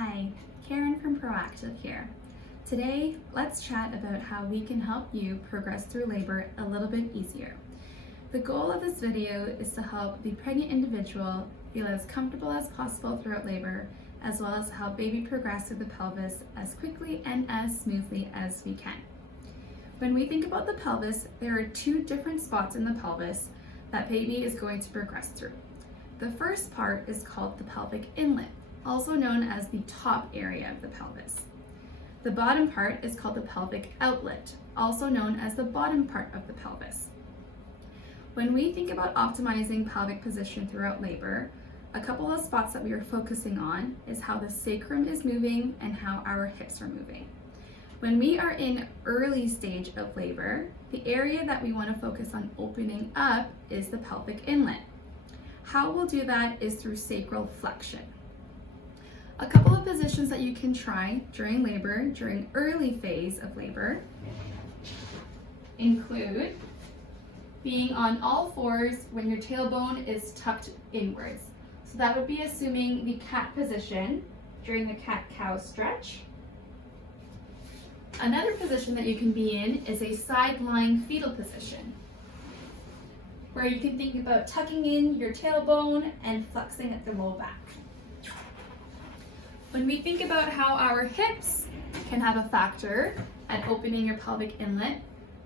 Hi, Karen from Proactive here. Today, let's chat about how we can help you progress through labor a little bit easier. The goal of this video is to help the pregnant individual feel as comfortable as possible throughout labor, as well as help baby progress through the pelvis as quickly and as smoothly as we can. When we think about the pelvis, there are two different spots in the pelvis that baby is going to progress through. The first part is called the pelvic inlet, also known as the top area of the pelvis. The bottom part is called the pelvic outlet, also known as the bottom part of the pelvis. When we think about optimizing pelvic position throughout labor, a couple of spots that we are focusing on is how the sacrum is moving and how our hips are moving. When we are in early stage of labor, the area that we want to focus on opening up is the pelvic inlet. How we'll do that is through sacral flexion. A couple of positions that you can try during labor, during early phase of labor, include being on all fours when your tailbone is tucked inwards. So that would be assuming the cat position during the cat-cow stretch. Another position that you can be in is a side-lying fetal position, where you can think about tucking in your tailbone and flexing at the low back. When we think about how our hips can have a factor at opening your pelvic inlet,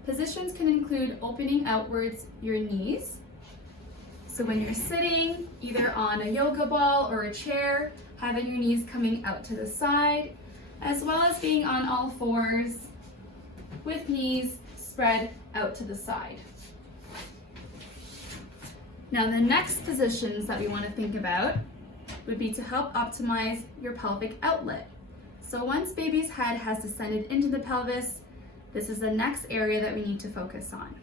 positions can include opening outwards your knees. So when you're sitting either on a yoga ball or a chair, having your knees coming out to the side, as well as being on all fours with knees spread out to the side. Now the next positions that we want to think about would be to help optimize your pelvic outlet. So once baby's head has descended into the pelvis, this is the next area that we need to focus on.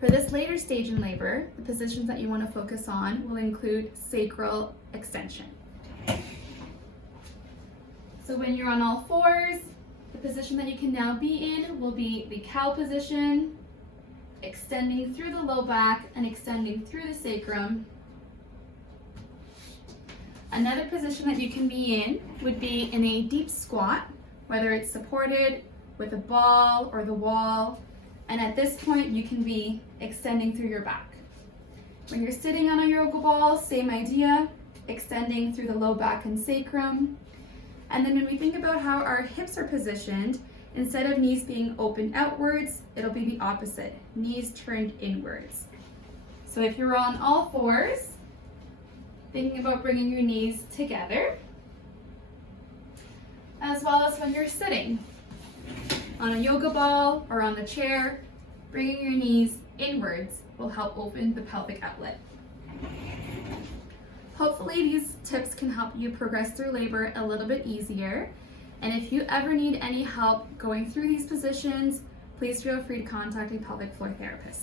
For this later stage in labor, the positions that you want to focus on will include sacral extension. So when you're on all fours, the position that you can now be in will be the cow position, extending through the low back and extending through the sacrum. Another position that you can be in would be in a deep squat, whether it's supported with a ball or the wall, and at this point you can be extending through your back. When you're sitting on a yoga ball, same idea, extending through the low back and sacrum. And then when we think about how our hips are positioned, instead of knees being open outwards, it'll be the opposite, knees turned inwards. So if you're on all fours, thinking about bringing your knees together, as well as when you're sitting on a yoga ball or on the chair, bringing your knees inwards will help open the pelvic outlet. Hopefully these tips can help you progress through labor a little bit easier. And if you ever need any help going through these positions, please feel free to contact a pelvic floor therapist.